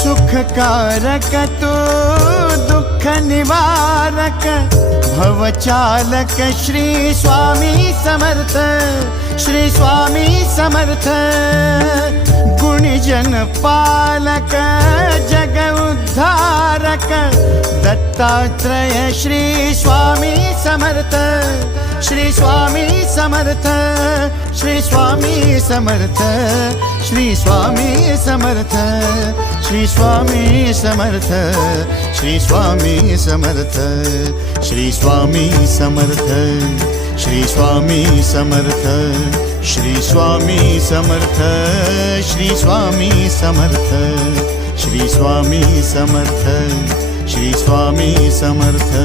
सुखकारक तू दुःख निवारक भवचालक श्री स्वामी समर्थ, श्री स्वामी समर्थ। गुणजन पालक जग उद्धारक दत्तात्रेय श्री स्वामी समर्थ, श्री स्वामी समर्थ, श्री स्वामी समर्थ, श्री स्वामी समर्थ, श्री स्वामी समर्थ, श्री स्वामी समर्थ, श्री स्वामी समर्थ, श्री स्वामी समर्थ, श्री स्वामी समर्थ, श्री स्वामी समर्थ, श्री स्वामी समर्थ, श्री स्वामी समर्थ।